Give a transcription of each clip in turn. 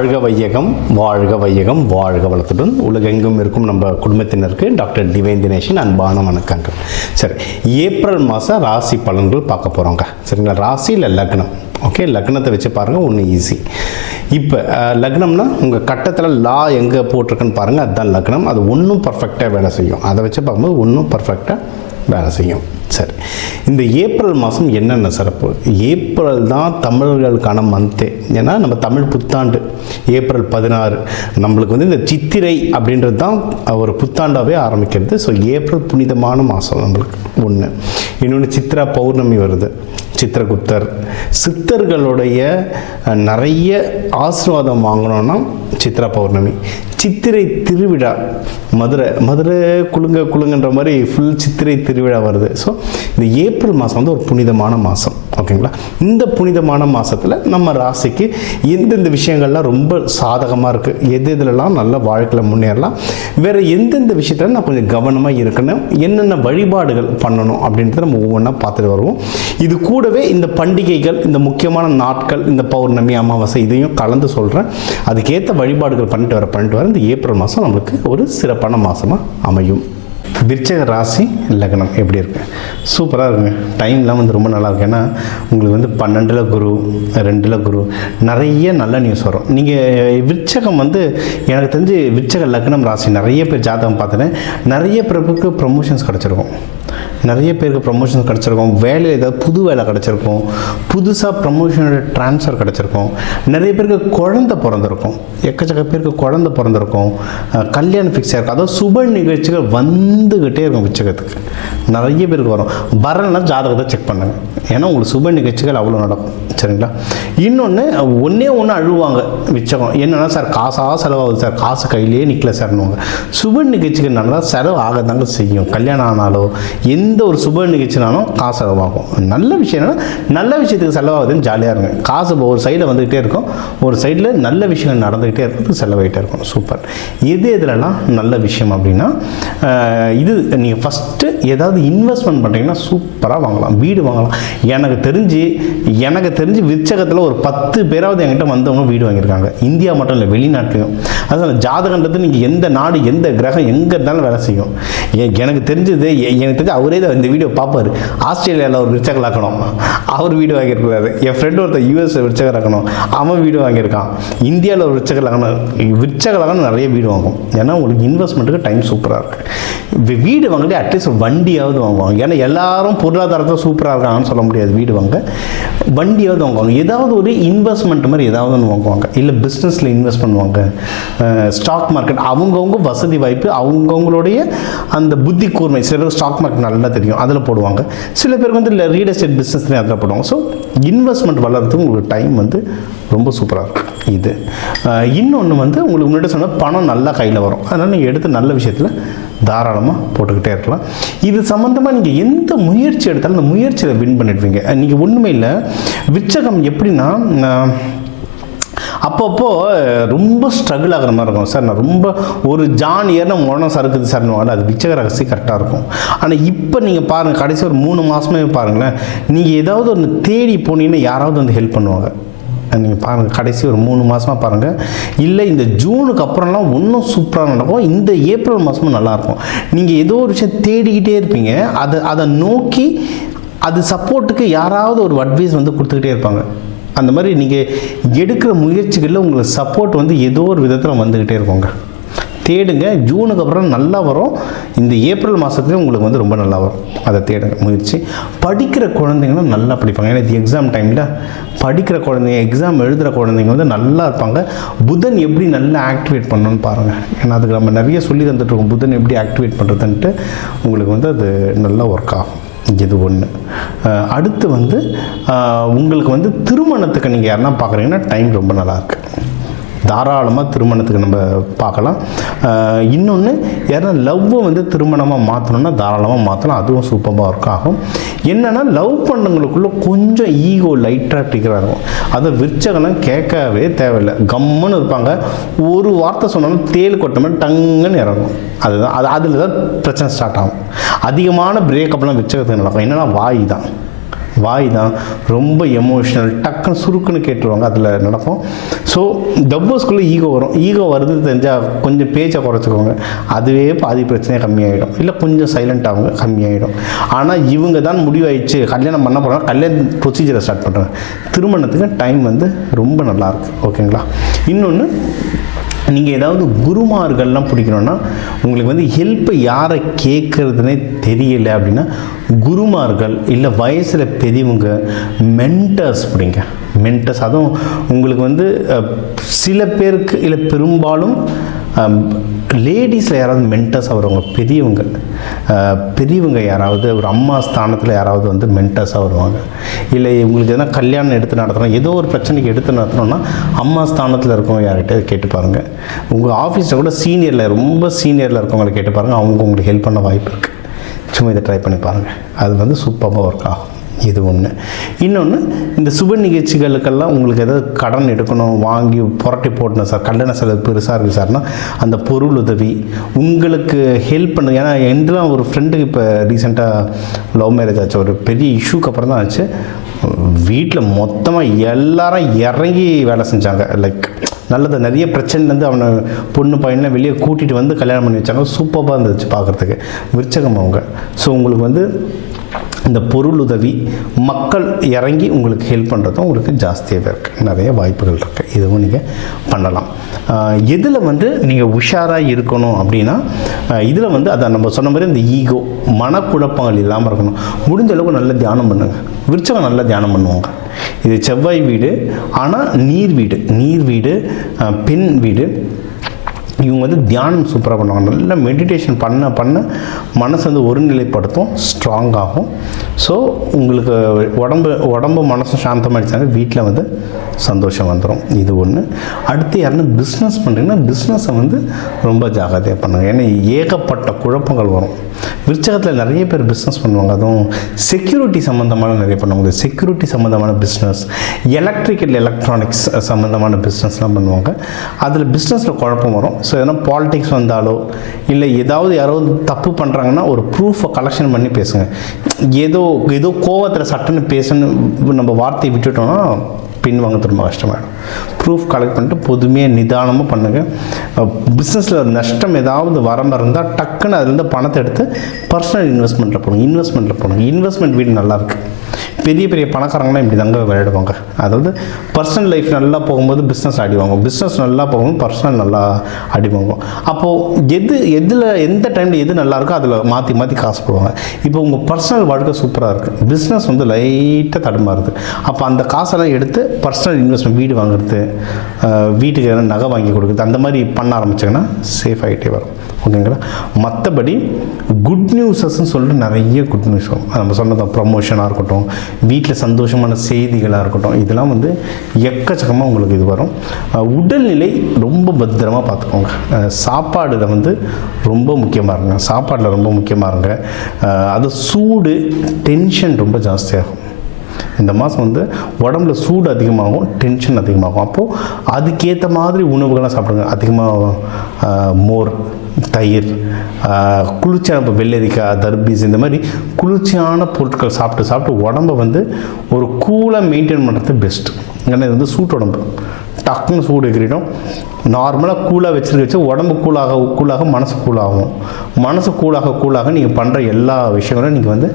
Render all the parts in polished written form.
வாழ்க வையகம், வாழ்க வையகம், வாழ்க வளத்துடன் உலகெங்கும் இருக்கும் நம்ம குடும்பத்தினருக்கு டாக்டர் டிவைன் தினேஷின் அன்பான வணக்கங்கள். சரி, ஏப்ரல் மாதம் ராசி பலன்கள் பார்க்க போகிறோங்க. சரிங்களா? ராசி இல்லை லக்னம். ஓகே, லக்னத்தை வச்சு பாருங்கள், ஒன்று ஈஸி. இப்போ லக்னம்னா உங்கள் கட்டத்தில் லா எங்கே போட்டிருக்குன்னு பாருங்கள், அதுதான் லக்னம். அது ஒன்றும் பர்ஃபெக்டாக வேலை செய்யும். அதை வச்சு பார்க்கும்போது ஒன்றும் பர்ஃபெக்டாக வேலை செய்யும். சரி, இந்த ஏப்ரல் மாதம் என்னென்ன சிறப்பு? ஏப்ரல் தான் தமிழர்களுக்கான மந்த்தே. ஏன்னா நம்ம தமிழ் புத்தாண்டு ஏப்ரல் 16. நம்மளுக்கு வந்து இந்த சித்திரை அப்படின்றது தான் ஒரு புத்தாண்டாகவே ஆரம்பிக்கிறது. ஸோ ஏப்ரல் புனிதமான மாதம் நம்மளுக்கு ஒன்று. இன்னொன்று சித்ரா பௌர்ணமி வருது, சித்திரகுப்தர். சித்தர்களுடைய நிறைய ஆசீர்வாதம் வாங்கணும்னா சித்ரா பௌர்ணமி. சித்திரை திருவிழா, மதுரை குலுங்கன்ற மாதிரி ஃபுல் சித்திரை திருவிழா வருது. ஸோ இந்த ஏப்ரல் மாதம் வந்து ஒரு புனிதமான மாதம். ஓகேங்களா? இந்த புனிதமான மாதத்தில் நம்ம ராசிக்கு எந்தெந்த விஷயங்கள்லாம் ரொம்ப சாதகமாக இருக்குது, எதுலலாம் நல்ல வாழ்க்கையில் முன்னேறலாம், வேறு எந்தெந்த விஷயத்தில் நான் கொஞ்சம் கவனமாக இருக்கணும், என்னென்ன வழிபாடுகள் பண்ணணும் அப்படின்றத நம்ம ஒவ்வொன்றா பார்த்துட்டு வருவோம். இது கூடவே இந்த பண்டிகைகள், இந்த முக்கியமான நாட்கள், இந்த பௌர்ணமி, அமாவாசை இதையும் கலந்து சொல்கிறேன். அதுக்கேற்ற வழிபாடுகள் பண்ணிட்டு வர இந்த ஏப்ரல் மாதம் நம்மளுக்கு ஒரு சிறப்பான மாதமாக அமையும். விருச்சிக ராசி லக்னம் எப்படி இருக்கு? சூப்பராக இருக்குங்க. டைம்லாம் வந்து ரொம்ப நல்லா இருக்கு. ஏன்னா உங்களுக்கு வந்து 12ல் குரு, 2ல் குரு, நிறைய நல்ல நியூஸ் வரும். நீங்கள் விருச்சகம் வந்து எனக்கு தெரிஞ்சு விருச்சக லக்னம் ராசி நிறைய பேர் ஜாதகம் பார்த்துட்டேன். நிறைய பேருக்கு ப்ரமோஷன்ஸ் கிடச்சிருக்கும், நிறைய பேருக்கு ப்ரமோஷன் கிடச்சிருக்கும், வேலையில் ஏதாவது புது வேலை கிடச்சிருக்கும், புதுசாக ப்ரமோஷனோட ட்ரான்ஸ்ஃபர் கிடச்சிருக்கும், நிறைய பேருக்கு குழந்தை பிறந்திருக்கும், எக்கச்சக்க பேருக்கு குழந்தை பிறந்திருக்கும், கல்யாணம் ஃபிக்ஸ் ஆகிருக்கும். அதாவது சுப நிகழ்ச்சிகள் வந்துக்கிட்டே இருக்கும் விச்சகத்துக்கு. நிறைய பேருக்கு வரும். வரலன்னா ஜாதகத்தை செக் பண்ணுங்க. ஏன்னா உங்களுக்கு சுப நிகழ்ச்சிகள் அவ்வளோ நடக்கும். சரிங்களா? இன்னொன்று ஒன்றே அழுவாங்க விச்சகம். என்னென்னா, சார் காசாக செலவாகுது சார், காசு கையிலேயே நிற்கல சார்னுவாங்க. சுப நிகழ்ச்சிகள் நடந்தால் செலவு ஆகத்தாங்க செய்யும். கல்யாணம் ஆனாலோ எந்த ஒரு சுப நிகழ்ச்சினாலும் காசு செலவாகும். நல்ல விஷயம் என்னன்னா, நல்ல விஷயத்துக்கு செலவாகுதுன்னு ஜாலியாக இருங்க. காசு ஒரு சைடில் வந்துக்கிட்டே இருக்கும், ஒரு சைடில் நல்ல விஷயங்கள் நடந்துக்கிட்டே இருக்கிறதுக்கு செலவாகிட்டே இருக்கும். சூப்பர். எதுலலாம் நல்ல விஷயம் அப்படின்னா, இது நீங்கள் ஃபஸ்ட்டு ஏதாவது இன்வெஸ்ட்மெண்ட் பண்ணுறீங்கன்னா சூப்பராக வாங்கலாம், வீடு வாங்கலாம். எனக்கு தெரிஞ்சு விருச்சகத்தில் ஒரு 10 பேராவது என்கிட்ட வந்தவங்க வீடு வாங்கியிருக்காங்க. இந்தியா மட்டும் இல்லை, வெளிநாட்டிலையும். அதனால் ஜாதகன்றது நீங்கள் எந்த நாடு, எந்த கிரகம் எங்கே இருந்தாலும் வேலை செய்யும். எனக்கு தெரிஞ்சு அவரே தான் இந்த வீடியோ பார்ப்பார். ஆஸ்திரேலியாவில் ஒரு விருச்சகம் ஆக்கணும், அவர் வீடு வாங்கியிருக்கிறாரு. என் ஃப்ரெண்டு ஒருத்தர் யூஎஸ் விருச்சகம் ஆக்கணும், அவன் வீடு வாங்கியிருக்கான். இந்தியாவில் ஒரு விருச்சகம் நிறைய வீடு வாங்கும். ஏன்னா உங்களுக்கு இன்வெஸ்ட்மெண்ட்டுக்கு டைம் சூப்பராக இருக்குது. வீடு வாங்கிட்டு அட்லீஸ்ட் வண்டியாவது வாங்குவாங்க. ஏன்னா எல்லாரும் பொருளாதாரத்தில் சூப்பராக இருக்காங்கன்னு சொல்ல முடியாது. வீடு வாங்க வண்டியாவது வாங்குவாங்க. ஏதாவது ஒரு இன்வெஸ்ட்மெண்ட் மாதிரி ஏதாவது ஒன்று வாங்குவாங்க. இல்லை பிஸ்னஸில் இன்வெஸ்ட் பண்ணுவாங்க. ஸ்டாக் மார்க்கெட் அவங்கவுங்க வசதி வாய்ப்பு, அவங்கவுங்களுடைய அந்த புத்தி கூர்மை. சில பேர் ஸ்டாக் மார்க்கெட் நல்லா தெரியும், அதில் போடுவாங்க. சில பேருக்கு வந்து இல்லை ரியல் எஸ்டேட் பிஸ்னஸ்லேயும் அதில் போடுவாங்க. ஸோ இன்வெஸ்ட்மெண்ட் வளர்கிறதுக்கு உங்களுக்கு டைம் வந்து ரொம்ப சூப்பராக இருக்கும். இது இன்னொன்று வந்து உங்களுக்கு முன்னாடி சொன்னால் பணம் நல்லா கையில் வரும். அதனால் நீங்கள் எடுத்து நல்ல விஷயத்தில் தாராளமாக போட்டுக்கிட்டே இருக்கலாம். இது சம்மந்தமாக நீங்கள் எந்த முயற்சி எடுத்தாலும் அந்த முயற்சியில் வின் பண்ணிடுவீங்க. நீங்கள் ஒன்றுமே இல்லை. விச்சகம் எப்படின்னா, அப்பப்போ ரொம்ப ஸ்ட்ரகிள் ஆகிற மாதிரி இருக்கும். சார் நான் ரொம்ப ஒரு ஜான் ஏறினா உடனே சறுக்குது சார்னு, அது விச்சக ரகசி கரெக்டாக இருக்கும். ஆனால் இப்போ நீங்கள் பாருங்கள், கடைசி ஒரு 3 மாதமே பாருங்களேன், நீங்கள் ஏதாவது ஒன்று தேடி போனீங்கன்னா யாராவது வந்து ஹெல்ப் பண்ணுவாங்க. நீங்கள் பாருங்கள், கடைசி ஒரு 3 மாதமாக பாருங்கள். இல்லை இந்த ஜூனுக்கு அப்புறம்லாம் இன்னும் சூப்பராக நடக்கும். இந்த ஏப்ரல் மாதமும் நல்லாயிருக்கும். நீங்கள் ஏதோ ஒரு விஷயம் தேடிக்கிட்டே இருப்பீங்க, அதை நோக்கி அது சப்போர்ட்டுக்கு யாராவது ஒரு அட்வைஸ் வந்து கொடுத்துக்கிட்டே இருப்பாங்க. அந்த மாதிரி நீங்கள் எடுக்கிற முயற்சிகளில் உங்களுக்கு சப்போர்ட் வந்து ஏதோ ஒரு விதத்தில் வந்துக்கிட்டே இருக்குங்க. தேடுங்க. ஜூனுக்கு அப்புறம் நல்லா வரும். இந்த ஏப்ரல் மாதத்துலேயும் உங்களுக்கு வந்து ரொம்ப நல்லா வரும். அதை தேடுங்க, முயற்சி. படிக்கிற குழந்தைங்களும் நல்லா படிப்பாங்க. ஏன்னா இது எக்ஸாம் டைமில் படிக்கிற குழந்தைங்க, எக்ஸாம் எழுதுகிற குழந்தைங்க வந்து நல்லா இருப்பாங்க. புதன் எப்படி நல்லா ஆக்டிவேட் பண்ணணும்னு பாருங்கள். ஏன்னா அதுக்கு நம்ம நிறைய சொல்லி தந்துட்டுருக்கோம், புதன் எப்படி ஆக்டிவேட் பண்ணுறதுன்ட்டு. உங்களுக்கு வந்து அது நல்லா ஒர்க் ஆகும். இது ஒன்று. அடுத்து வந்து உங்களுக்கு வந்து திருமணத்துக்கு நீங்கள் யாருன்னா பார்க்குறீங்கன்னா டைம் ரொம்ப நல்லாயிருக்கு. தாராளமாக திருமணத்துக்கு நம்ம பார்க்கலாம். இன்னொன்று யாரா லவ்வை வந்து திருமணமாக மாற்றணுன்னா தாராளமாக மாற்றலாம். அதுவும் சூப்பராக ஒர்க் ஆகும். என்னென்னா லவ் பண்ணுறவங்களுக்குள்ளே கொஞ்சம் ஈகோ லைட்டாக டிக்கராக இருக்கும். அதை விருச்சகம்லாம் கேட்கவே தேவையில்லை, கம்முன்னு இருப்பாங்க. ஒரு வார்த்தை சொன்னாலும் தேல் கொட்ட மாதிரி டங்குன்னு இறங்கும். அதில் தான் பிரச்சனை ஸ்டார்ட் ஆகும். அதிகமான பிரேக்கப்லாம் விருச்சகத்துக்கு நடக்கும். என்னென்னா வாய் தான். வாய் தான் ரொம்ப எமோஷ்னல், டக்குன்னு சுருக்குன்னு கேட்டுருவாங்க, அதில் நடக்கும். ஸோ டப்பர்ஸ்குள்ளே ஈகோ வரும். ஈகோ வருது தெரிஞ்சால் கொஞ்சம் பேச்சை குறைச்சிக்கோங்க, அதுவே பாதி பிரச்சனையே கம்மியாகிடும். இல்லை கொஞ்சம் சைலண்ட் ஆகுங்க, கம்மியாகிடும். ஆனால் இவங்க தான் முடிவாயிடுச்சு கல்யாணம் பண்ண போகிறாங்க, கல்யாண ப்ரொசீஜரை ஸ்டார்ட் பண்ணுறாங்க. திருமணத்துக்கு டைம் வந்து ரொம்ப நல்லாயிருக்கு. ஓகேங்களா? இன்னொன்று, நீங்கள் ஏதாவது குருமார்கள்லாம் பிடிக்கணுன்னா உங்களுக்கு வந்து ஹெல்ப்பை யாரை கேட்குறதுனே தெரியலை அப்படின்னா குருமார்கள் இல்லை வயசில் பெரியவங்க மென்டர்ஸ் பிடிங்க. மென்டர்ஸ் அதுவும் உங்களுக்கு வந்து சில பேருக்கு இல்லை பெரும்பாலும் லேடிஸில் யாராவது மென்டர்ஸாக வருவாங்க, பெரியவங்க யாராவது ஒரு அம்மா ஸ்தானத்தில் யாராவது வந்து மென்டர்ஸாக வருவாங்க. இல்லை உங்களுக்கு எதனா கல்யாணம் எடுத்து நடத்தணும், ஏதோ ஒரு பிரச்சனைக்கு எடுத்து நடத்தணும்னா அம்மா ஸ்தானத்தில் இருக்கவங்க யார்கிட்ட கேட்டு பாருங்கள். உங்கள் ஆஃபீஸில் கூட சீனியரில் ரொம்ப சீனியரில் இருக்கவங்களை கேட்டு பாருங்கள், அவங்க உங்களுக்கு ஹெல்ப் பண்ண வாய்ப்பு இருக்குது. சும்மா இதை ட்ரை பண்ணி பாருங்கள், அது வந்து சூப்பராக ஒர்க் ஆகும். இது ஒன்று. இன்னொன்று, இந்த சுப நிகழ்ச்சிகளுக்கெல்லாம் உங்களுக்கு எதாவது கடன் எடுக்கணும், வாங்கி புரட்டி போடணும் சார், கல்யாண செலவு பெருசாக இருக்குது சார்னா அந்த பொருள் உதவி உங்களுக்கு ஹெல்ப் பண்ணுது. ஏன்னா எல்லாம் ஒரு ஃப்ரெண்டுக்கு இப்போ ரீசெண்டாக லவ் மேரேஜ் ஆச்சு, ஒரு பெரிய இஷ்யூக்கு அப்புறம் தான் ஆச்சு. வீட்டில் மொத்தமாக எல்லாரும் இறங்கி வேலை செஞ்சாங்க. லைக் நல்லது, நிறைய பிரச்சனைலேருந்து அவனை பொண்ணு பையனை வெளியே கூட்டிகிட்டு வந்து கல்யாணம் பண்ணி வச்சாங்க. சூப்பராக இருந்துச்சு பார்க்குறதுக்கு. விருச்சகம் அவங்க. ஸோ உங்களுக்கு வந்து இந்த பொருள் உதவி, மக்கள் இறங்கி உங்களுக்கு ஹெல்ப் பண்ணுறதும் உங்களுக்கு ஜாஸ்தியாகவே இருக்குது, நிறைய வாய்ப்புகள் இருக்குது. இதுவும் நீங்கள் பண்ணலாம். இதில் வந்து நீங்கள் உஷாராக இருக்கணும் அப்படின்னா இதில் வந்து அதை நம்ம சொன்ன மாதிரி இந்த ஈகோ, மனக்குழப்பங்கள் இல்லாமல் இருக்கணும். முடிஞ்ச அளவுக்கு நல்ல தியானம் பண்ணுங்கள். விருச்சகம் நல்லா தியானம் பண்ணுவாங்க. இது செவ்வாய் வீடு, ஆனால் நீர் வீடு, பெண் வீடு. இவங்க வந்து தியானம் சூப்பராக பண்ணுவாங்க. நல்லா மெடிடேஷன் பண்ண மனசு வந்து ஒருநிலைப்படுத்தும், ஸ்ட்ராங் ஆகும். ஸோ உங்களுக்கு உடம்பு மனசும் சாந்தமாகிடுச்சாங்க, வீட்டில் வந்து சந்தோஷம் வந்துடும். இது ஒன்று. அடுத்து யாருன்னா பிஸ்னஸ் பண்ணுறீங்கன்னா பிஸ்னஸை வந்து ரொம்ப ஜாகிரதையாக பண்ணுங்கள். ஏன்னா ஏகப்பட்ட குழப்பங்கள் வரும். விருச்சகத்தில் நிறைய பேர் பிஸ்னஸ் பண்ணுவாங்க, அதுவும் செக்யூரிட்டி சம்மந்தமான நிறைய பண்ணுவாங்க. செக்யூரிட்டி சம்மந்தமான பிஸ்னஸ், எலக்ட்ரானிக்ஸ் சம்மந்தமான பிஸ்னஸ்லாம் பண்ணுவாங்க. அதில் பிஸ்னஸில் குழப்பம் வரும். ஸோ எதனா பாலிடிக்ஸ் வந்தாலோ இல்லை ஏதாவது யாராவது தப்பு பண்ணுறாங்கன்னா ஒரு ப்ரூஃபை கலெக்ஷன் பண்ணி பேசுங்க. ஏதோ கோவத்தில் சட்டுன்னு பேசணும் நம்ம வார்த்தையை விட்டுட்டோம்னா பின்வாங்க ரொம்ப கஷ்டமாயிடும். ப்ரூஃப் கலெக்ட் பண்ணிட்டு பொதுமையாக நிதானமாக பண்ணுங்கள். பிஸ்னஸில் நஷ்டம் ஏதாவது வரம்பு இருந்தால் டக்குன்னு அதுலேருந்து பணத்தை எடுத்து பர்சனல் இன்வெஸ்ட்மெண்ட்டில் போடுங்க. இன்வெஸ்ட்மெண்ட் வீடு நல்லாயிருக்கு. பெரிய பெரிய பணக்காரங்களாம் இப்படி தாங்க விளையாடுவாங்க. அதாவது பர்சனல் லைஃப் நல்லா போகும்போது பிஸ்னஸ் ஆடிவாங்க, பிஸ்னஸ் நல்லா போகும்போது பர்சனல் நல்லா அடிவாங்க. அப்போது எந்த டைமில் எது நல்லா இருக்கோ அதில் மாற்றி காசு போடுவாங்க. இப்போ உங்கள் பர்சனல் வாழ்க்கை சூப்பராக இருக்குது, பிஸ்னஸ் வந்து லைட்டாக தடுமாறுது. அப்போ அந்த காசெல்லாம் எடுத்து பர்சனல் இன்வெஸ்ட்மெண்ட், வீடு வாங்குறது, வீட்டுக்கு எதனா நகை வாங்கி கொடுக்குறது, அந்த மாதிரி பண்ண ஆரம்பிச்சிங்கன்னா சேஃப் ஆகிட்டே வரும். ஓகேங்களா? மற்றபடி குட் நியூஸஸ்ன்னு சொல்லிட்டு நிறைய குட் நியூஸ் வரும். நம்ம சொன்னது ப்ரமோஷனாக இருக்கட்டும், வீட்டில் சந்தோஷமான செய்திகளாக இருக்கட்டும், இதெல்லாம் வந்து எக்கச்சக்கமாக உங்களுக்கு இது வரும். உடல்நிலை ரொம்ப பத்திரமாக பார்த்துக்கோங்க. சாப்பாடில் வந்து ரொம்ப முக்கியமாக இருங்க. அது சூடு, டென்ஷன் ரொம்ப ஜாஸ்தியாகும். இந்த மாதம் வந்து உடம்புல சூடு அதிகமாகும், டென்ஷன் அதிகமாகும். அப்போது அதுக்கேற்ற மாதிரி உணவுகள்லாம் சாப்பிடுங்க. அதிகமாக மோர், தயிர், குளிர்ச்சியான வெள்ளரிக்காய், தர்பீஸ், இந்த மாதிரி குளிர்ச்சியான பொருட்கள் சாப்பிட்டு உடம்பை வந்து ஒரு கூலாக மெயின்டைன் பண்ணுறது பெஸ்ட்டு. ஏன்னா இது வந்து சூட்டு உடம்பு, டக்குன்னு சூடு எகிரிடும். நார்மலாக கூலாக வச்சு உடம்பு கூலாக மனசு கூலாக நீங்கள் பண்ணுற எல்லா விஷயங்களும் நீங்கள் வந்து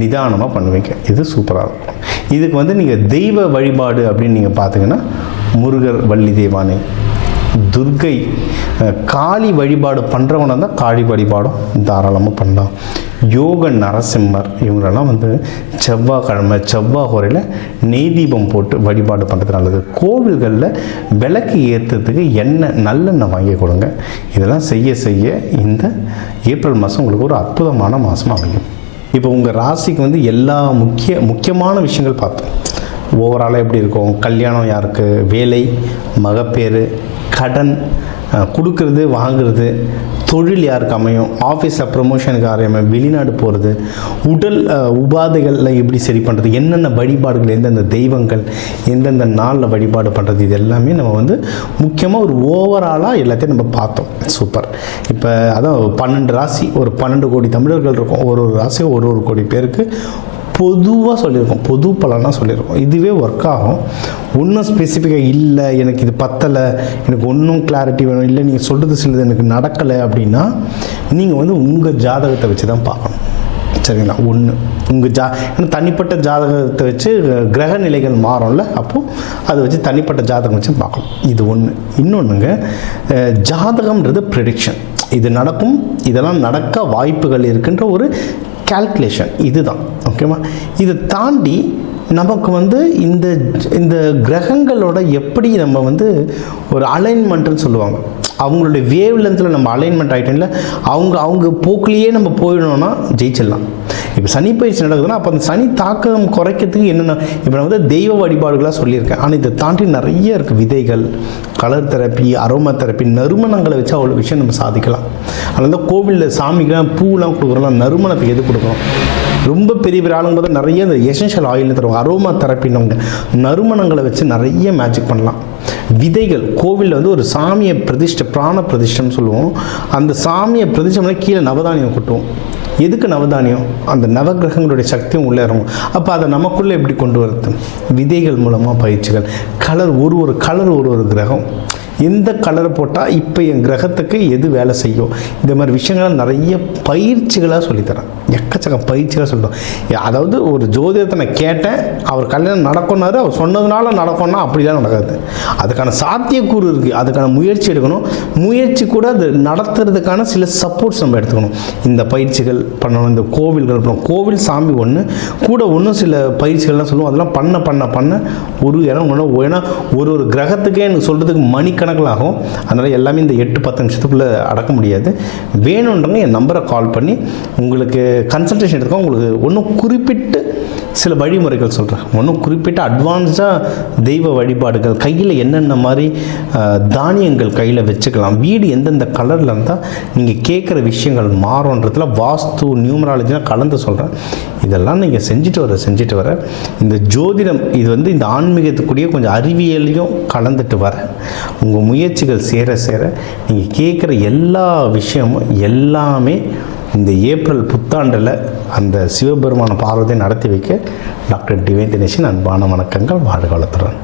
நிதானமாக பண்ணுவீங்க. இது சூப்பராக இருக்கும். இதுக்கு வந்து நீங்கள் தெய்வ வழிபாடு அப்படின்னு நீங்கள் பார்த்தீங்கன்னா முருகர், வள்ளி தெய்வானை, துர்கை, காளி வழிபாடு பண்ணுறவங்க தான் காளி வழிபாடும் தாராளமாக பண்ணலாம். யோக நரசிம்மர், இவங்களெல்லாம் வந்து செவ்வாய் ஹோரையில் நெய் தீபம் போட்டு வழிபாடு பண்ணுறது நல்லது. கோவில்களில் விளக்கு ஏற்றுறதுக்கு நல்லெண்ணெய் வாங்கி கொடுங்க. இதெல்லாம் செய்ய இந்த ஏப்ரல் மாதம் உங்களுக்கு ஒரு அற்புதமான மாதமாக அமையும். இப்போ உங்கள் ராசிக்கு வந்து எல்லா முக்கியமான விஷயங்கள் பார்த்தோம். ஓவராலாக எப்படி இருக்கும், கல்யாணம் யாருக்கு, வேலை, மகப்பேறு, கடன், கொடுக்கறது வாங்குறது, தொழில் யாருக்கு அமையும், ஆஃபீஸில் ப்ரமோஷனுக்கு அமையும், வெளிநாடு போகிறது, உடல் உபாதைகளில் எப்படி சரி பண்ணுறது, என்னென்ன வழிபாடுகள், எந்தெந்த தெய்வங்கள் எந்தெந்த நாளில் வழிபாடு பண்ணுறது, இது எல்லாமே நம்ம வந்து முக்கியமாக ஒரு ஓவராலாக எல்லாத்தையும் நம்ம பார்த்தோம். சூப்பர். இப்போ அதான் 12 ராசி, ஒரு 12 கோடி தமிழர்கள் இருக்கும். ஒரு ராசி ஒரு கோடி பேருக்கு பொதுவாக சொல்லியிருக்கோம், பொது பலனாக சொல்லியிருக்கோம். இதுவே ஒர்க் ஆகும். ஒன்றும் ஸ்பெசிஃபிக்காக இல்லை, எனக்கு இது பத்தலை, எனக்கு ஒன்றும் கிளாரிட்டி வேணும், இல்லை நீங்கள் சொல்கிறது சிலது எனக்கு நடக்கலை அப்படின்னா நீங்கள் வந்து உங்கள் ஜாதகத்தை வச்சு தான் பார்க்கணும். சரிங்களா? ஒன்று உங்கள் ஏன்னா தனிப்பட்ட ஜாதகத்தை வச்சு கிரக நிலைகள் மாறும்ல, அப்போது அதை வச்சு தனிப்பட்ட ஜாதகம் வச்சு பார்க்கணும். இது ஒன்று. இன்னொன்றுங்க, ஜாதகம்ன்றது ப்ரெடிக்ஷன். இது நடக்கும், இதெல்லாம் நடக்க வாய்ப்புகள் இருக்குன்ற ஒரு கால்குலேஷன், இதுதான். ஓகேவா? இதை தாண்டி நமக்கு வந்து இந்த இந்த கிரகங்களோட எப்படி நம்ம வந்து ஒரு அலைன்மெண்ட்டுன்னு சொல்லுவாங்க, அவங்களுடைய வேவ் லென்த்தில் நம்ம அலைன்மெண்ட் ஆகிட்டோம்ல, அவங்க போக்குலேயே நம்ம போயிடணும்னா ஜெயிச்சிடலாம். இப்போ சனி பயிற்சி நடக்குதுன்னா அப்போ அந்த சனி தாக்கம் குறைக்கிறதுக்கு என்னென்ன, இப்போ நான் வந்து தெய்வ வழிபாடுகளாக சொல்லியிருக்கேன். ஆனால் இதை தாண்டி நிறைய இருக்குது. விதைகள், கலர் தெரப்பி, அரோமா தெரப்பி, நறுமணங்களை வச்சு அவ்வளோ விஷயம் நம்ம சாதிக்கலாம். அதனால தான் கோவிலில் சாமிக்கெலாம் பூலாம் கொடுக்குறோம், நறுமணத்துக்கு எது கொடுக்குறோம்? ரொம்ப பெரிய பெரிய ஆளுங்க பார்த்தா நிறைய இந்த எசென்ஷியல் ஆயில்னு தருவாங்க, அரோமா தெரப்பின்னவங்க நறுமணங்களை வச்சு நிறைய மேஜிக் பண்ணலாம். விதைகள், கோவிலில் வந்து ஒரு சாமியை பிராண பிரதிஷ்டம்னு சொல்லுவோம். அந்த சாமியை பிரதிஷ்டம்னா கீழே நவதானியம் கொட்டுவோம். எதுக்கு நவதானியம்? அந்த நவகிரகங்களுடைய சக்தியும் உள்ளே இறங்கும். அப்போ அதை நமக்குள்ளே எப்படி கொண்டு வரது? விதைகள் மூலமாக பயிற்சிகள். கலர், ஒரு கலர் ஒரு கிரகம், எந்த கலரை போட்டால் இப்போ என் கிரகத்துக்கு எது வேலை செய்யும், இந்த மாதிரி விஷயங்களை நிறைய பயிற்சிகளாக சொல்லித்தரேன். எக்கச்சக்க பயிற்சிகளாக சொல்லிட்டோம். அதாவது ஒரு ஜோதிடத்தை நான் கேட்டேன், அவர் கல்யாணம் நடக்கும்னாரு, அவர் சொன்னதுனால நடக்கும்னா அப்படிலாம் நடக்காது. அதுக்கான சாத்தியக்கூறு இருக்குது, அதுக்கான முயற்சி எடுக்கணும். முயற்சி கூட அது நடத்துறதுக்கான சில சப்போர்ட்ஸ் நம்ம எடுத்துக்கணும். இந்த பயிற்சிகள் பண்ணணும், இந்த கோவில்கள் பண்ணணும். கோவில் சாமி ஒன்று கூட ஒன்றும் சில பயிற்சிகள்லாம் சொல்லுவோம். அதெல்லாம் பண்ண ஒரு ஏன்னா ஒரு கிரகத்துக்கே எனக்கு சொல்கிறதுக்கு மணிக்கணக்கில் ஆகும். அதனால் எல்லாமே இந்த 8-10 நிமிஷத்துக்குள்ளே அடக்க முடியாது. வேணுன்றவங்க என் நம்பரை கால் பண்ணி உங்களுக்கு கன்சல்டேஷன் எடுத்துக்கோங்க. உங்களுக்கு ஒன்றும் குறிப்பிட்டு சில வழிமுறைகள் சொல்கிறேன். ஒன்றும் குறிப்பிட்ட அட்வான்ஸாக தெய்வ வழிபாடுகள், கையில் என்னென்ன மாதிரி தானியங்கள் கையில் வச்சுக்கலாம், வீடு எந்தெந்த கலரில் இருந்தால் நீங்கள் கேட்குற விஷயங்கள் மாறுன்றதுல வாஸ்து நியூமராலஜிலாம் கலந்து சொல்கிறேன். இதெல்லாம் நீங்கள் செஞ்சுட்டு வர இந்த ஜோதிடம் இது வந்து இந்த ஆன்மீகத்துக்குரிய கொஞ்சம் அறிவியலையும் கலந்துட்டு வர உங்கள் முயற்சிகள் சேர நீங்கள் கேட்குற எல்லா விஷயமும் எல்லாமே இந்த ஏப்ரல் புத்தாண்டில் அந்த சிவபெருமான பார்வதியை நடத்தி வைக்க டாக்டர் டிவைன் தினேஷன் அன்பான வணக்கங்கள். வாழ்க வளத்துடன்.